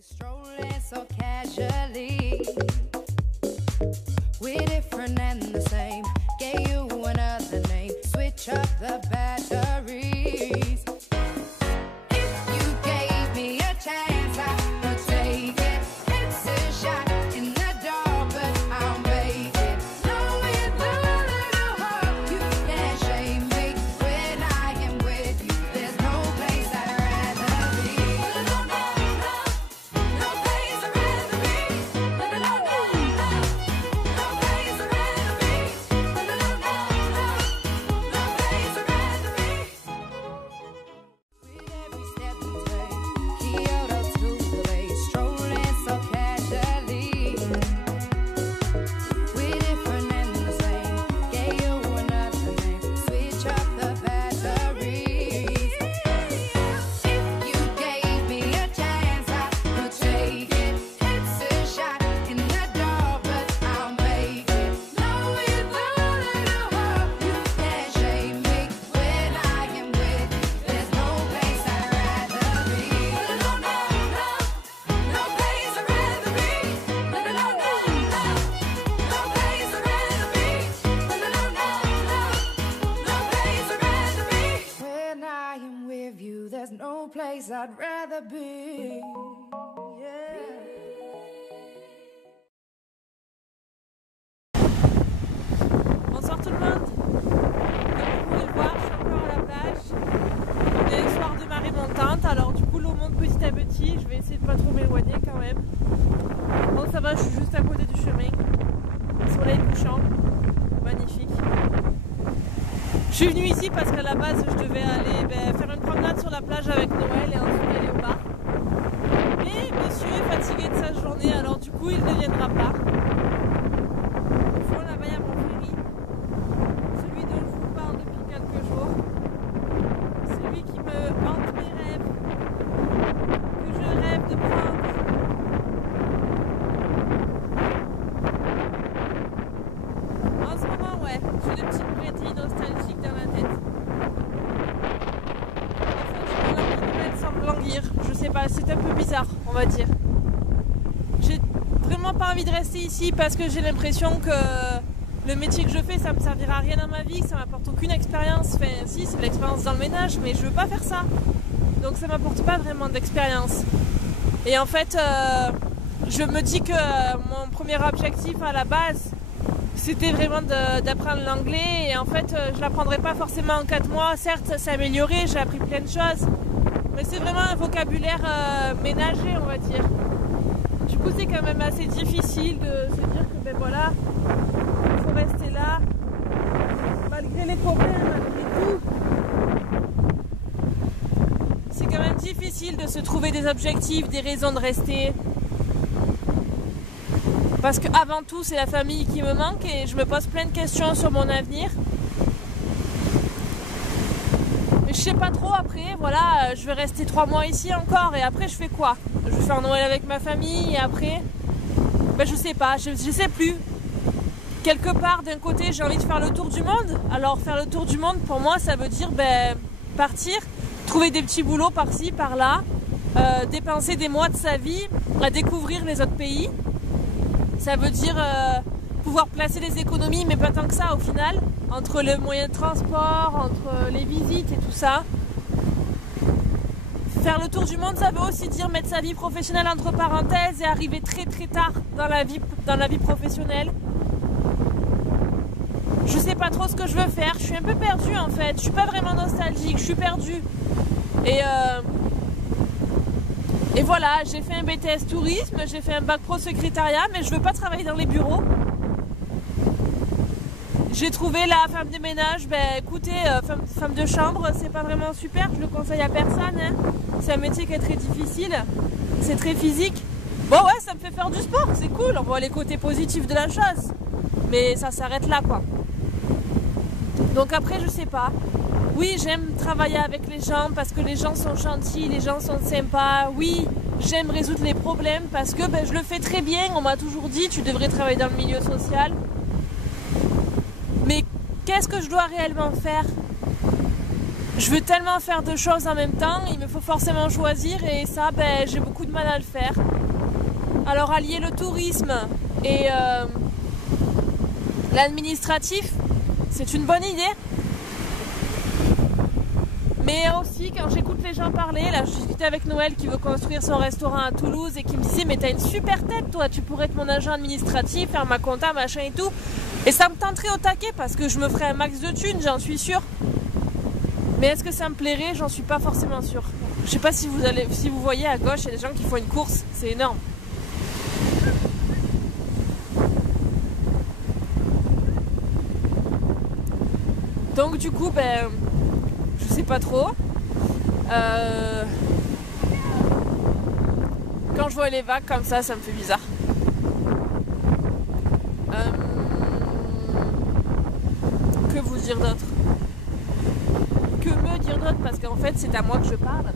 Strolling so casually, we're different and the same. Gave you another name. Switch up the batteries. If you gave me a chance, I would take it. It's a shot in the dark, but I'll make it. Knowing the little hope, you can't shame me. When I am with you, there's no place I'd rather be. No place I'd rather be. No place I'd rather be. No place I'd rather be. With every step we take, Kyoto to the bay, strolling so casually. We're different and the same. Gave you another name. Switch up the batteries. If you gave me a chance, I would take it. It's a shot in the dark, but I'll make it. Knowing the little hope, you can't shame me. When I am with you, there's no place I'd rather be. No place I'd rather be. No place I'd rather be. No place I'd rather be. When I am with you, there's no place I'd rather be. Yeah. Bonsoir tout le monde. Comme vous pouvez le voir, je suis encore à la plage. On est le soir de marée montante, alors du coup l'eau monte petit à petit. Je vais essayer de pas trop m'éloigner quand même. Bon, ça va, je suis juste à côté du chemin. Soleil couchant, magnifique. Je suis venue ici parce qu'à la base je devais aller faire une promenade sur la plage avec Noël et ensuite aller au bar. Mais monsieur est fatigué de sa journée, alors du coup il ne viendra pas. Au fond là-bas il y a mon ferry, celui dont je vous parle depuis quelques jours, celui qui me hante mes rêves, que je rêve de prendre. En ce moment, ouais, j'ai des petites brétilles nostalgiques dans la tête. En fait, je semble languir, je sais pas, c'est un peu bizarre, on va dire. J'ai vraiment pas envie de rester ici parce que j'ai l'impression que le métier que je fais, ça me servira à rien dans ma vie, que ça m'apporte aucune expérience. Enfin, si, c'est de l'expérience dans le ménage, mais je veux pas faire ça. Donc ça m'apporte pas vraiment d'expérience. Et en fait, je me dis que mon premier objectif à la base, c'était vraiment d'apprendre l'anglais. Et en fait, je l'apprendrai pas forcément en 4 mois. Certes, ça s'est amélioré, j'ai appris plein de choses. Mais c'est vraiment un vocabulaire ménager, on va dire. Du coup, c'est quand même assez difficile de se dire que ben voilà, il faut rester là, malgré les copains, malgré tout. C'est quand même difficile de se trouver des objectifs, des raisons de rester. Parce qu'avant tout, c'est la famille qui me manque et je me pose plein de questions sur mon avenir. Mais je sais pas trop après, voilà, je vais rester 3 mois ici encore et après je fais quoi? Je vais faire Noël avec ma famille et après, ben je sais pas, je sais plus. Quelque part, d'un côté, j'ai envie de faire le tour du monde. Alors faire le tour du monde, pour moi, ça veut dire partir, trouver des petits boulots par-ci, par-là, dépenser des mois de sa vie à découvrir les autres pays. Ça veut dire pouvoir placer des économies, mais pas tant que ça au final, entre le moyen de transport, entre les visites et tout ça. Faire le tour du monde, ça veut aussi dire mettre sa vie professionnelle entre parenthèses et arriver très très tard dans la vie professionnelle. Je sais pas trop ce que je veux faire, je suis un peu perdue en fait, je suis pas vraiment nostalgique, je suis perdue. Et voilà, j'ai fait un BTS tourisme, j'ai fait un bac pro secrétariat, mais je veux pas travailler dans les bureaux. J'ai trouvé la femme de ménage, écoutez, femme de chambre, c'est pas vraiment super, je le conseille à personne. Hein. C'est un métier qui est très difficile, c'est très physique. Bon ouais, ça me fait faire du sport, c'est cool, on voit les côtés positifs de la chose. Mais ça s'arrête là quoi. Donc après, je sais pas. Oui, j'aime travailler avec les gens parce que les gens sont gentils, les gens sont sympas. Oui, j'aime résoudre les problèmes parce que je le fais très bien. On m'a toujours dit, tu devrais travailler dans le milieu social. Mais qu'est-ce que je dois réellement faire? je veux tellement faire de choses en même temps, il me faut forcément choisir et ça, ben, j'ai beaucoup de mal à le faire. Alors allier le tourisme et l'administratif, c'est une bonne idée. Mais aussi quand j'écoute les gens parler, là je discutais avec Noël qui veut construire son restaurant à Toulouse et qui me disait mais t'as une super tête toi, tu pourrais être mon agent administratif, faire ma compta, machin et tout. Et ça me tenterait au taquet parce que je me ferais un max de thunes, j'en suis sûre. Mais est-ce que ça me plairait? J'en suis pas forcément sûre. Je sais pas si vous voyez à gauche, il y a des gens qui font une course, c'est énorme. Donc du coup, ben, je sais pas trop. Quand je vois les vagues comme ça me fait bizarre. Que vous dire d'autre? Que me dire d'autre? Parce qu'en fait, c'est à moi que je parle.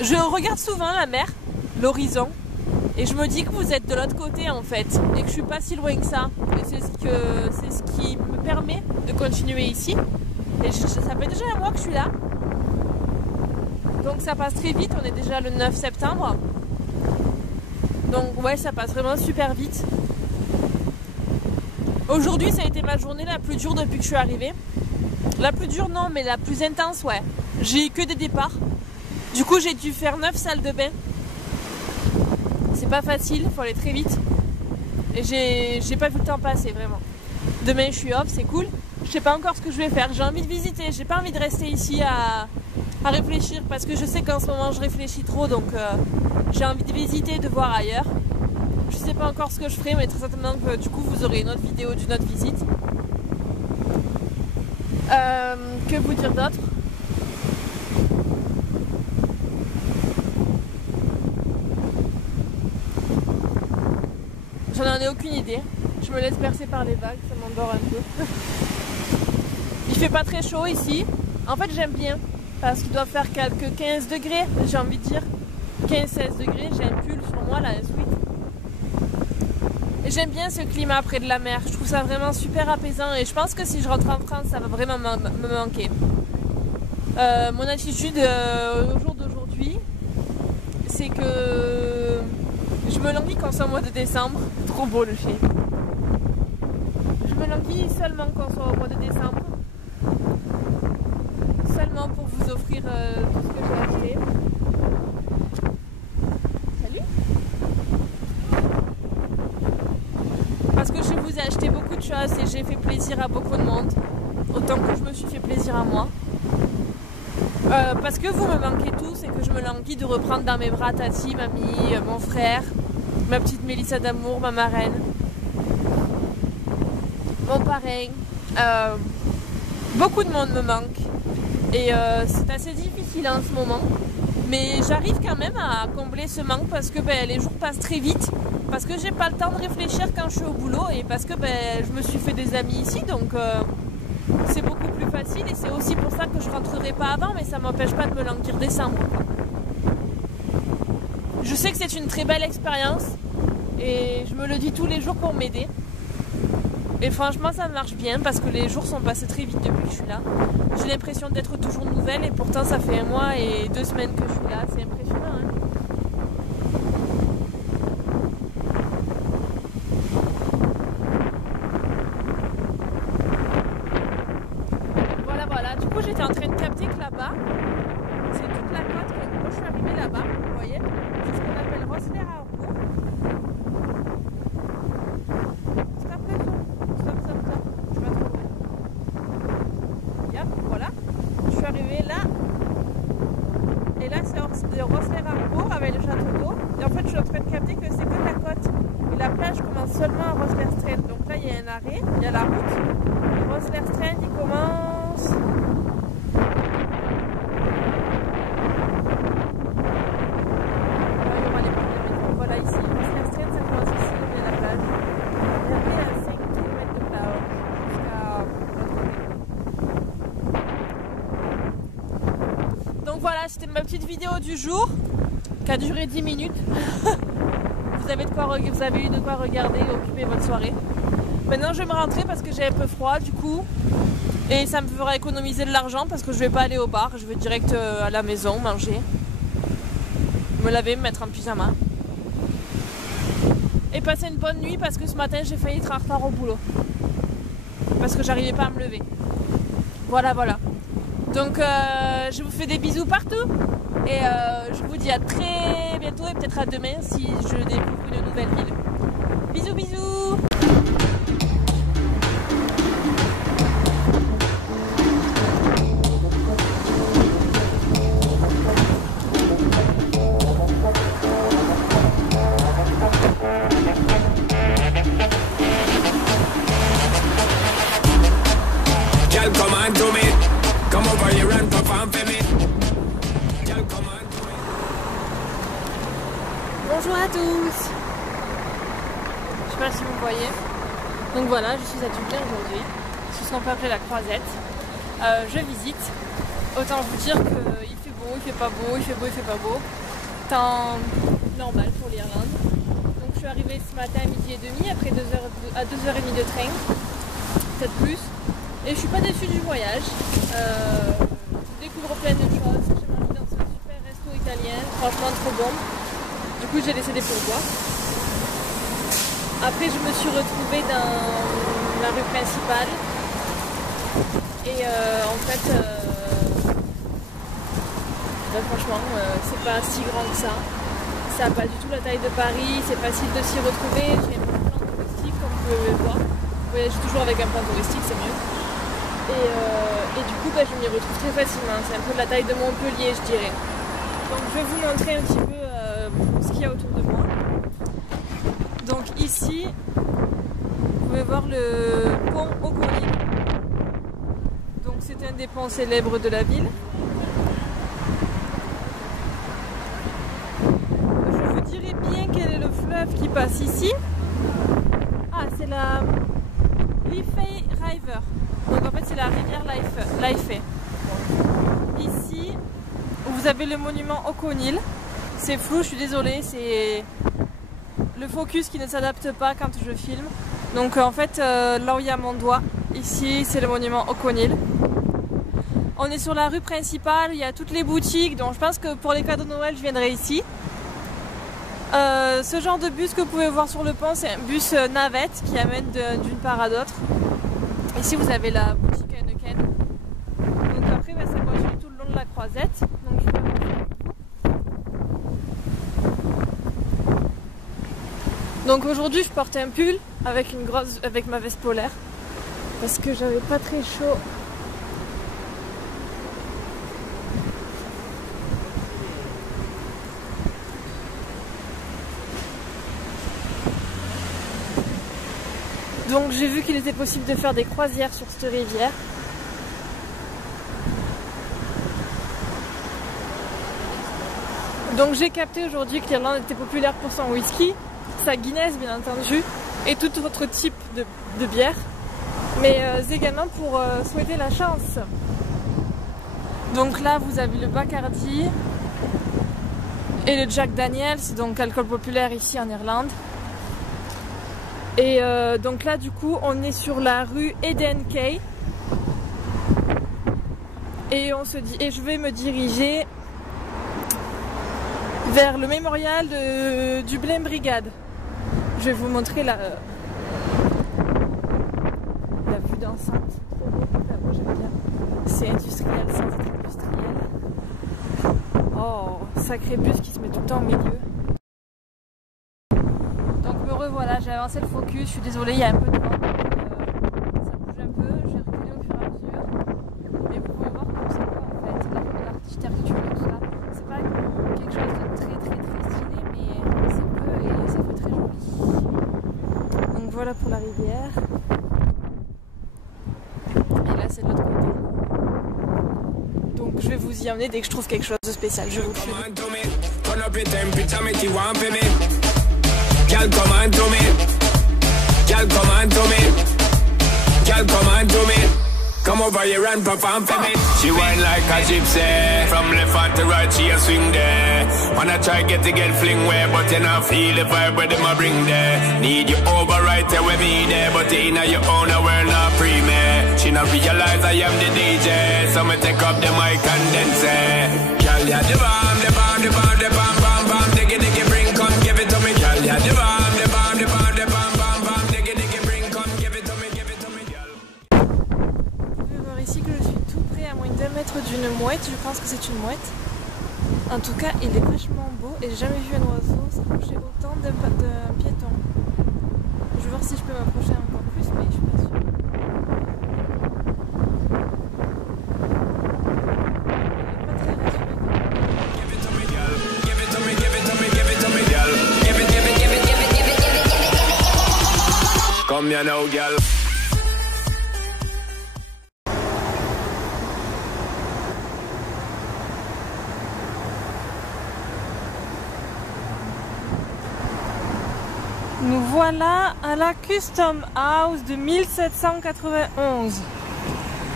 Je regarde souvent la mer, l'horizon, et je me dis que vous êtes de l'autre côté en fait, et que je suis pas si loin que ça. Et c'est ce qui me permet de continuer ici. Et ça fait déjà un mois que je suis là. Donc ça passe très vite, on est déjà le 9 septembre. Donc ouais, ça passe vraiment super vite. Aujourd'hui, ça a été ma journée la plus dure depuis que je suis arrivée. La plus dure non, mais la plus intense, ouais. J'ai eu que des départs. Du coup, j'ai dû faire 9 salles de bain. C'est pas facile, faut aller très vite. Et j'ai pas vu le temps passer, vraiment. Demain, je suis off, c'est cool. Je sais pas encore ce que je vais faire. J'ai envie de visiter, j'ai pas envie de rester ici à réfléchir parce que je sais qu'en ce moment je réfléchis trop, donc j'ai envie de visiter, de voir ailleurs. Je sais pas encore ce que je ferai, mais très certainement que du coup vous aurez une autre vidéo d'une autre visite. Que vous dire d'autre? J'en ai aucune idée. Je me laisse bercer par les vagues, ça m'endort un peu. Il fait pas très chaud ici. En fait j'aime bien parce qu'il doit faire quelques 15 degrés, j'ai envie de dire. 15-16 degrés, j'ai un pull sur moi là, un sweat. Et j'aime bien ce climat près de la mer. Je trouve ça vraiment super apaisant et je pense que si je rentre en France, ça va vraiment me manquer. Mon attitude au jour d'aujourd'hui, c'est que je me languis quand c'est au mois de décembre. Trop beau le chien. Je me languis seulement quand c'est au mois de décembre. Seulement pour vous offrir tout ce que j'ai acheté. Salut. Parce que je vous ai acheté beaucoup de choses et j'ai fait plaisir à beaucoup de monde. Autant que je me suis fait plaisir à moi. Parce que vous me manquez tous et que je me languis de reprendre dans mes bras Tati, mamie, mon frère, ma petite Mélissa d'amour, ma marraine, mon parrain. Beaucoup de monde me manque et c'est assez difficile en ce moment. Mais j'arrive quand même à combler ce manque parce que les jours passent très vite. Parce que j'ai pas le temps de réfléchir quand je suis au boulot et parce que je me suis fait des amis ici, donc c'est beaucoup plus facile et c'est aussi pour ça que je rentrerai pas avant, mais ça m'empêche pas de me languir décembre. Je sais que c'est une très belle expérience et je me le dis tous les jours pour m'aider. Et franchement ça marche bien parce que les jours sont passés très vite depuis que je suis là. J'ai l'impression d'être toujours nouvelle et pourtant ça fait 1 mois et 2 semaines que je suis là, c'est impressionnant hein. Voilà, du coup j'étais en train de capter que là-bas, c'est toute la côte, moi je suis arrivée là-bas, vous voyez, c'est ce qu'on appelle Rosslare-Harbour. Stop, je vais pas trop loin. Yep, voilà, je suis arrivée là, et là c'est Rosslare-Harbour avec le château d'eau, et en fait je suis en train de capter que c'est que la côte, et la plage commence seulement à Rosslare-Strand, donc là il y a un arrêt, il y a la route, Rosslare-Strand il commence... Voilà ici, Rosslare-Strand ça commence ici, il y a la plage. Et après il y a 5 km de plage jusqu'à l'autre côté. Donc voilà, c'était ma petite vidéo du jour qui a duré 10 minutes. Vous avez eu de quoi regarder et occuper votre soirée. Maintenant je vais me rentrer parce que j'ai un peu froid du coup. Et ça me fera économiser de l'argent parce que je vais pas aller au bar. Je vais direct à la maison manger. Me laver, me mettre en pyjama. Et passer une bonne nuit parce que ce matin j'ai failli être en retard au boulot. Parce que j'arrivais pas à me lever. Voilà. Donc je vous fais des bisous partout. Et je vous dis à très bientôt et peut-être à demain si je découvre une nouvelle ville. Bisous. Girl, come on to me. Come over here and perform for me. Girl, come on to me. Bonjour à tous. Je sais pas si vous voyez. Donc voilà, je suis à Dublin aujourd'hui. C'est ce qu'on peut appeler la croisette. Je visite. Autant vous dire qu'il fait beau, il fait pas beau, il fait beau, il fait pas beau. Temps normal pour l'Irlande. Donc je suis arrivée ce matin à 12h30 après 2h30 de train. Peut-être plus. Et je suis pas déçue du voyage. Je découvre plein de choses. J'ai mangé dans un super resto italien, franchement trop bon. Du coup j'ai laissé des pourboires. Après je me suis retrouvée dans la rue principale. Et en fait, franchement, c'est pas si grand que ça. Ça n'a pas du tout la taille de Paris, c'est facile de s'y retrouver. J'ai un plan touristique comme vous pouvez le voir. Je voyage toujours avec un plan touristique, c'est mieux. Et du coup, je m'y retrouve très facilement. C'est un peu de la taille de Montpellier, je dirais. Donc je vais vous montrer un petit peu ce qu'il y a autour de moi. Donc ici, vous pouvez voir le pont O'Connell. Donc c'est un des ponts célèbres de la ville. Je vous dirai bien quel est le fleuve qui passe ici. Ah, c'est la Liffey River. Donc en fait c'est la rivière Liffey. Ici, vous avez le monument O'Connell. C'est flou, je suis désolée, c'est le focus qui ne s'adapte pas quand je filme. Donc en fait, là où il y a mon doigt, ici c'est le monument O'Connell. On est sur la rue principale, il y a toutes les boutiques, donc je pense que pour les cadeaux de Noël, je viendrai ici. Ce genre de bus que vous pouvez voir sur le pont, c'est un bus navette qui amène d'une part à l'autre. Ici, vous avez la boutique Heineken. Donc après, ça continue tout le long de la croisette. Donc je vais vous montrer. Donc aujourd'hui, je porte un pull avec ma veste polaire parce que j'avais pas très chaud. Donc j'ai vu qu'il était possible de faire des croisières sur cette rivière. Donc j'ai capté aujourd'hui que l'Irlande était populaire pour son whisky, sa Guinness bien entendu, et tout autre type de bière, mais également pour souhaiter la chance. Donc là vous avez le Bacardi et le Jack Daniels, donc alcool populaire ici en Irlande. Et donc là du coup on est sur la rue Eden Quay et je vais me diriger vers le mémorial de Dublin Brigade. Je vais vous montrer la vue d'enceinte. Moi j'aime bien. C'est industriel sans être industriel. Oh, sacré bus qui se met tout le temps au milieu. Voilà, j'ai avancé le focus, je suis désolée, il y a un peu de vent, ça bouge un peu, j'ai reculé au fur et à mesure, mais vous pouvez voir comme c'est beau en fait, l'architecture et tout ça, c'est pas quelque chose de très stylé, mais c'est beau et ça fait très joli. Donc voilà pour la rivière, et là c'est de l'autre côté. Donc je vais vous y emmener dès que je trouve quelque chose de spécial, je vous le fais. Girl, come on to me. Girl, come on to me. Girl, come on to me. Come over here and perform for me. She whine like a gypsy. From left hand to right, she a swing there. Wanna try get fling way, but you not feel the vibe where them a bring there. Need you over right there with me there, but in your own world not free me. She not realize I am the DJ, so me take up the mic and then say, girl, yeah, the bomb, the bomb, the bomb, the bomb, bomb, bomb, diggy, diggy, bring, come give it to me, girl, yeah, the bomb, the bomb, the bomb, the bomb, bomb, bomb, diggy, diggy, bring, come give it to me, girl. Vous pouvez voir ici que je suis tout près à moins d'un mètre d'une mouette, je pense que c'est une mouette. En tout cas, il est vachement beau et j'ai jamais vu un oiseau s'approcher autant d'un piéton. Je vais voir si je peux m'approcher encore plus, mais je suis pas sûre. Come here now, girl. Nous voilà à la Custom House de 1791.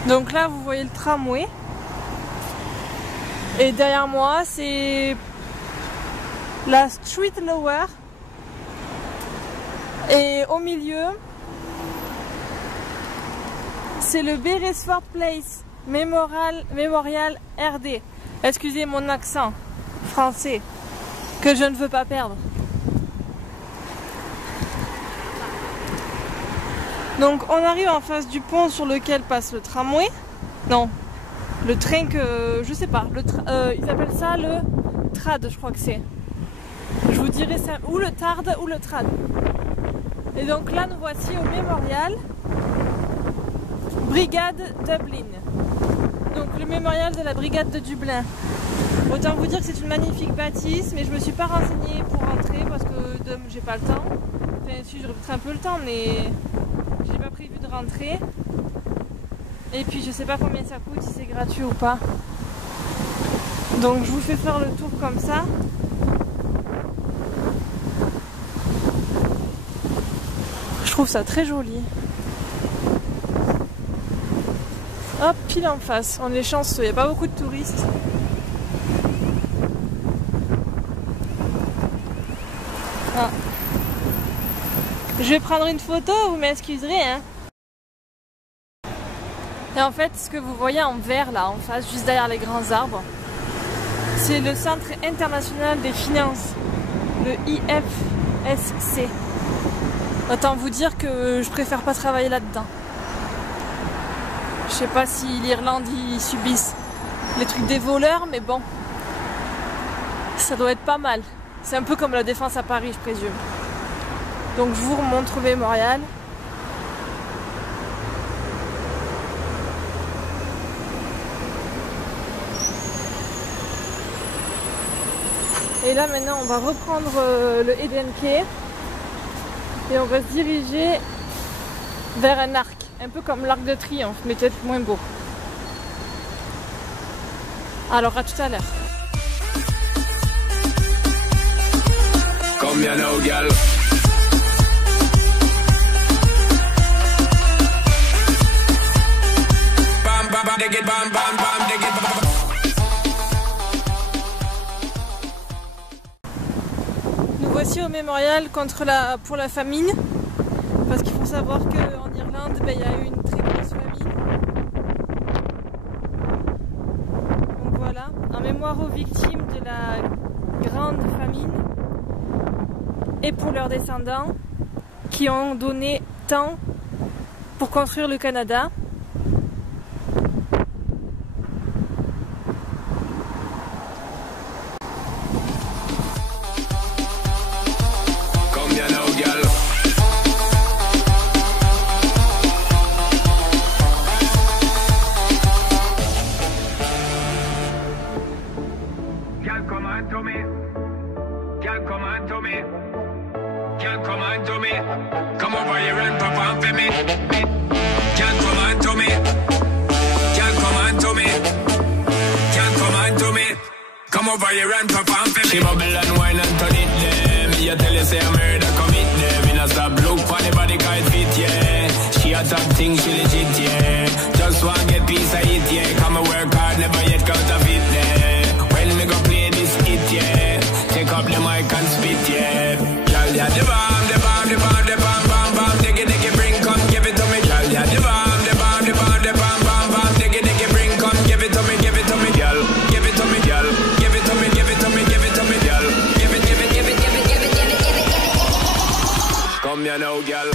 Donc là, vous voyez le tramway. Et derrière moi, c'est la Street Lower. Et au milieu, c'est le Beresford Place Memorial RD. Excusez mon accent français, que je ne veux pas perdre. Donc on arrive en face du pont sur lequel passe le tramway. Non, le train que... je sais pas. Ils appellent ça le trad, je crois que c'est. Je vous dirai ça, ou le tard ou le trad. Et donc là nous voici au mémorial Brigade Dublin. Donc le mémorial de la brigade de Dublin. Autant vous dire que c'est une magnifique bâtisse, mais je me suis pas renseignée pour rentrer parce que j'ai pas le temps. Enfin si, j'aurais peut-être un peu le temps, mais j'ai pas prévu de rentrer. Et puis je sais pas combien ça coûte, si c'est gratuit ou pas. Donc je vous fais faire le tour comme ça. Je trouve ça très joli. Hop, pile en face. On est chanceux, il n'y a pas beaucoup de touristes. Ah. Je vais prendre une photo, vous m'excuserez, hein. Et en fait, ce que vous voyez en vert là, en face, juste derrière les grands arbres, c'est le Centre international des finances, le IFSC. Autant vous dire que je préfère pas travailler là-dedans. Je sais pas si l'Irlande y subissent les trucs des voleurs, mais bon, ça doit être pas mal. C'est un peu comme la Défense à Paris, je présume. Donc je vous remontre le mémorial. Et là maintenant on va reprendre le Eden Quay et on va se diriger vers un arc, un peu comme l'Arc de Triomphe, mais peut-être moins beau. Alors à tout à l'heure. Come here now, girl. Bam, bam, bam, dig it, bam, bam, bam, dig it, bam. Nous voici au mémorial pour la famine, parce qu'il faut savoir qu'en Irlande, il y a eu une très grosse famine. Donc voilà, en mémoire aux victimes de la grande famine et pour leurs descendants qui ont donné tant pour construire le Canada. She bubble and wine and turn it there. Me a tell you say I murder commit there. Me not stop look for the body kite fit, yeah. She a top thing, she legit, yeah. Just want get piece of it, yeah. Come and work hard, never yet counterfeit, yeah. When me go play this hit, yeah. Take up the mic and spit, yeah. Girl, yeah, the bomb, the bomb, the bomb, the bomb, bomb, bomb. Diggy, diggy, bring, come give it to me. Girl, yeah, the bomb, the bomb, the bomb, the bomb, bomb, bomb. Diggy, diggy, bring, come give it to me, girl. Give it to me, girl. Give it to me, give it to me, give it to me, girl. Give it, give it, give it, give it, give it, give it, give it, give it. Come here now, girl.